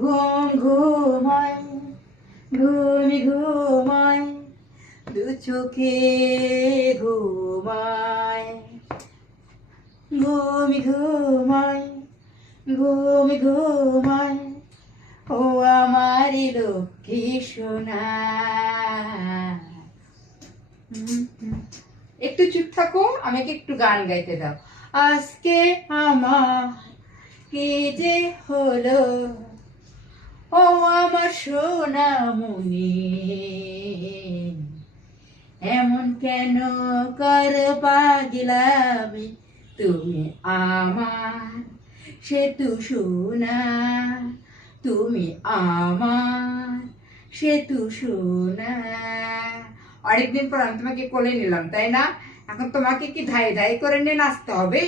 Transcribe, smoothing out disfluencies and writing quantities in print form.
ঘুম ঘুমায় ঘুমি ঘুমায় দু চোখে ঘুমায় ঘুমি ঘুমায় ঘুমি ঘুমায় ও আমারি লক্ষ্মী সোনা। একটু চুপ থাকো, আমাকে একটু গান গাইতে দাও। আজকে আমার কি যে হলো, ও আমার সোনামণি, এমন কেন কর পাগলামি, তুমি আমার সেতু সোনা, তুমি আমার সেতু সোনা। অনেকদিন পর আমি তোমাকে কোলে নিলাম, তাই না? এখন তোমাকে কি ধাই ধাই করে নিয়ে নাচতে হবে?